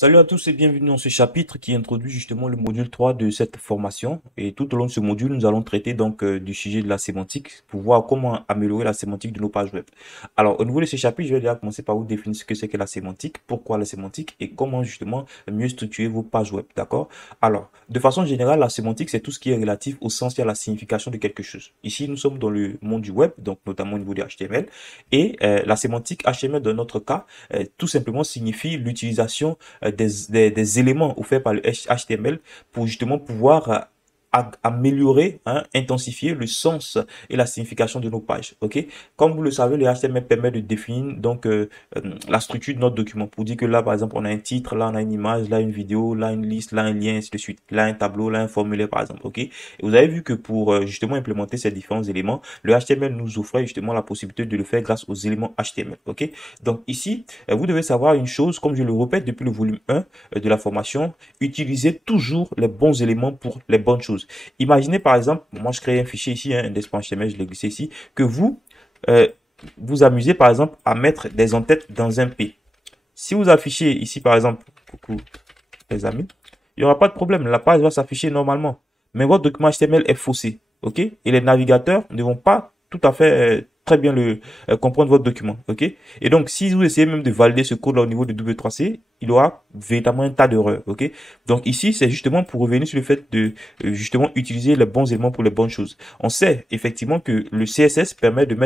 Salut à tous et bienvenue dans ce chapitre qui introduit justement le module 3 de cette formation. Et tout au long de ce module, nous allons traiter donc du sujet de la sémantique pour voir comment améliorer la sémantique de nos pages web. Alors, au niveau de ce chapitre, je vais déjà commencer par vous définir ce que c'est que la sémantique, pourquoi la sémantique et comment justement mieux structurer vos pages web. D'accord? Alors, de façon générale, la sémantique, c'est tout ce qui est relatif au sens et à la signification de quelque chose. Ici, nous sommes dans le monde du web, donc notamment au niveau du HTML. Et la sémantique HTML, dans notre cas, tout simplement signifie l'utilisation des éléments offerts par le HTML pour justement pouvoir améliorer, intensifier le sens et la signification de nos pages. Ok, comme vous le savez, le HTML permet de définir donc la structure de notre document pour dire que là, par exemple, on a un titre, là, on a une image, là, une vidéo, là, une liste, là, un lien, ainsi de suite, là, un tableau, là, un formulaire, par exemple. Ok, et vous avez vu que pour justement implémenter ces différents éléments, le HTML nous offrait justement la possibilité de le faire grâce aux éléments HTML. Ok, donc ici, vous devez savoir une chose, comme je le répète depuis le volume 1 de la formation, utilisez toujours les bons éléments pour les bonnes choses. Imaginez par exemple, moi je crée un fichier ici, un index.html, je l'ai glissé ici, que vous euh, vous amusez par exemple à mettre des en-têtes dans un P. Si vous affichez ici par exemple, coucou les amis, il n'y aura pas de problème, la page va s'afficher normalement. Mais votre document HTML est faussé, ok? Et les navigateurs ne vont pas tout à fait très bien comprendre votre document, ok? Et donc, si vous essayez même de valider ce code-là au niveau de W3C, il aura véritablement un tas d'erreurs, ok? Donc ici, c'est justement pour revenir sur le fait de justement utiliser les bons éléments pour les bonnes choses. On sait effectivement que le CSS permet de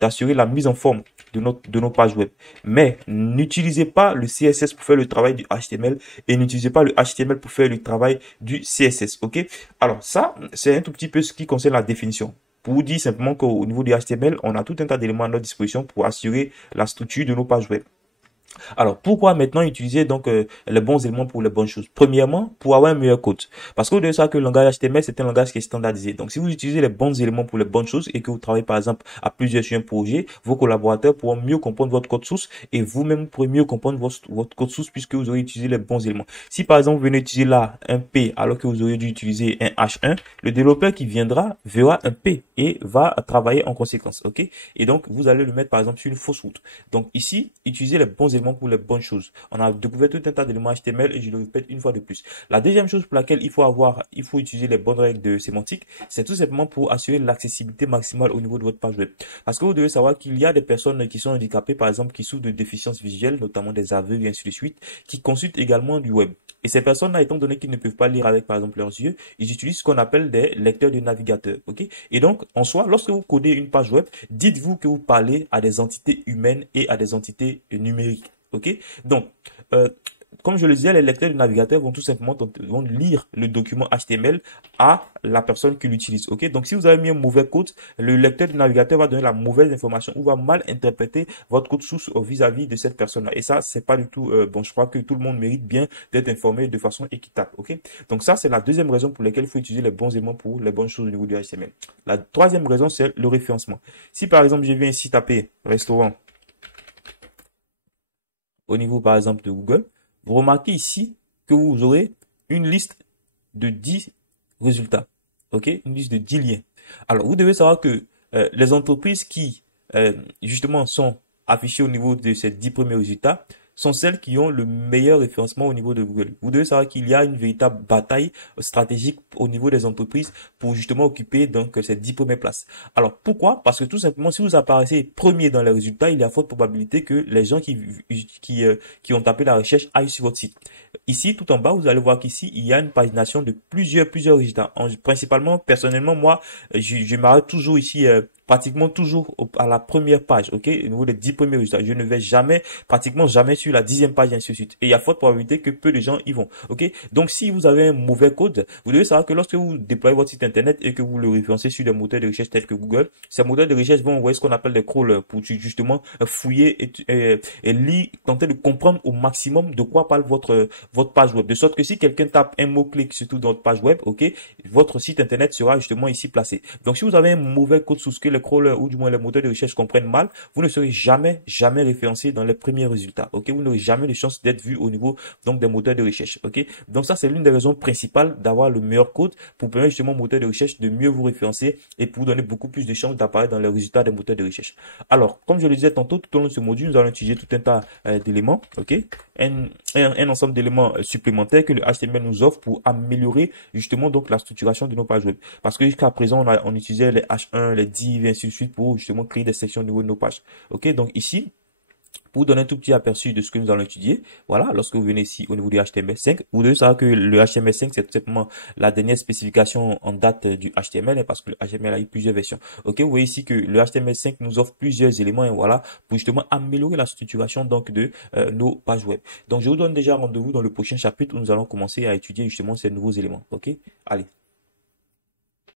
d'assurer la mise en forme de nos pages web. Mais n'utilisez pas le CSS pour faire le travail du HTML et n'utilisez pas le HTML pour faire le travail du CSS, ok? Alors ça, c'est un tout petit peu ce qui concerne la définition. Pour vous dire simplement qu'au niveau du HTML, on a tout un tas d'éléments à notre disposition pour assurer la structure de nos pages web. Alors, pourquoi maintenant utiliser donc les bons éléments pour les bonnes choses? Premièrement, pour avoir un meilleur code. Parce que vous devez savoir que le langage HTML, c'est un langage qui est standardisé. Donc, si vous utilisez les bons éléments pour les bonnes choses et que vous travaillez par exemple à plusieurs sur un projet, vos collaborateurs pourront mieux comprendre votre code source et vous-même pourrez mieux comprendre votre code source puisque vous aurez utilisé les bons éléments. Si par exemple vous venez utiliser là un P alors que vous auriez dû utiliser un H1, le développeur qui viendra verra un P et va travailler en conséquence. Ok? Et donc, vous allez le mettre par exemple sur une fausse route. Donc ici, utilisez les bons éléments pour les bonnes choses. On a découvert tout un tas d'éléments HTML et je le répète une fois de plus. La deuxième chose pour laquelle il faut utiliser les bonnes règles de sémantique, c'est tout simplement pour assurer l'accessibilité maximale au niveau de votre page web. Parce que vous devez savoir qu'il y a des personnes qui sont handicapées, par exemple, qui souffrent de déficiences visuelles, notamment des aveugles et ainsi de suite, qui consultent également du web. Et ces personnes-là, étant donné qu'ils ne peuvent pas lire avec, par exemple, leurs yeux, ils utilisent ce qu'on appelle des lecteurs de navigateurs. Ok? Et donc, en soi, lorsque vous codez une page web, dites-vous que vous parlez à des entités humaines et à des entités numériques. Ok? Donc, euh, comme je le disais, les lecteurs de navigateur vont tout simplement vont lire le document HTML à la personne qui l'utilise. Ok? Donc, si vous avez mis un mauvais code, le lecteur de navigateur va donner la mauvaise information ou va mal interpréter votre code source vis-à-vis de cette personne-là. Et ça, c'est pas du tout bon. Je crois que tout le monde mérite bien d'être informé de façon équitable. Ok? Donc, ça, c'est la deuxième raison pour laquelle il faut utiliser les bons éléments pour les bonnes choses au niveau du HTML. La troisième raison, c'est le référencement. Si par exemple, je viens ici taper restaurant au niveau par exemple de Google, vous remarquez ici que vous aurez une liste de 10 résultats. OK? Une liste de 10 liens. Alors, vous devez savoir que les entreprises qui justement sont affichées au niveau de ces 10 premiers résultats sont celles qui ont le meilleur référencement au niveau de Google. Vous devez savoir qu'il y a une véritable bataille stratégique au niveau des entreprises pour justement occuper donc ces 10 premières places. Alors pourquoi? Parce que tout simplement, si vous apparaissez premier dans les résultats, il y a forte probabilité que les gens qui ont tapé la recherche aillent sur votre site. Ici, tout en bas, vous allez voir qu'ici, il y a une pagination de plusieurs résultats. Principalement, personnellement, moi, je m'arrête toujours ici, pratiquement toujours à la première page, ok, au niveau des 10 premiers résultats. Je ne vais jamais, pratiquement jamais sur la 10e page, et ainsi de suite. Et il y a forte probabilité que peu de gens y vont, ok. Donc, si vous avez un mauvais code, vous devez savoir que lorsque vous déployez votre site internet et que vous le référencez sur des moteurs de recherche tels que Google, ces moteurs de recherche vont envoyer ce qu'on appelle des crawlers pour justement fouiller et lire, tenter de comprendre au maximum de quoi parle votre page web. De sorte que si quelqu'un tape un mot-clic surtout dans votre page web, ok, votre site internet sera justement ici placé. Donc, si vous avez un mauvais code source que les crawlers ou du moins les moteurs de recherche comprennent mal, vous ne serez jamais référencé dans les premiers résultats. Ok, vous n'aurez jamais de chance d'être vu au niveau donc des moteurs de recherche. Ok, donc ça c'est l'une des raisons principales d'avoir le meilleur code pour permettre justement aux moteurs de recherche de mieux vous référencer et pour vous donner beaucoup plus de chances d'apparaître dans les résultats des moteurs de recherche. Alors, comme je le disais tantôt, tout au long de ce module, nous allons utiliser tout un tas d'éléments, ok, un ensemble d'éléments supplémentaires que le HTML nous offre pour améliorer justement donc la structuration de nos pages web. Parce que jusqu'à présent, on utilisait les H1, les divs et ainsi de suite pour justement créer des sections au niveau de nos pages. Ok, donc ici, pour vous donner un tout petit aperçu de ce que nous allons étudier, voilà, lorsque vous venez ici au niveau du HTML5, vous devez savoir que le HTML5, c'est tout simplement la dernière spécification en date du HTML, parce que le HTML a eu plusieurs versions. Ok, vous voyez ici que le HTML5 nous offre plusieurs éléments, et voilà, pour justement améliorer la structuration donc de nos pages web. Donc, je vous donne déjà rendez-vous dans le prochain chapitre où nous allons commencer à étudier justement ces nouveaux éléments. Ok, allez.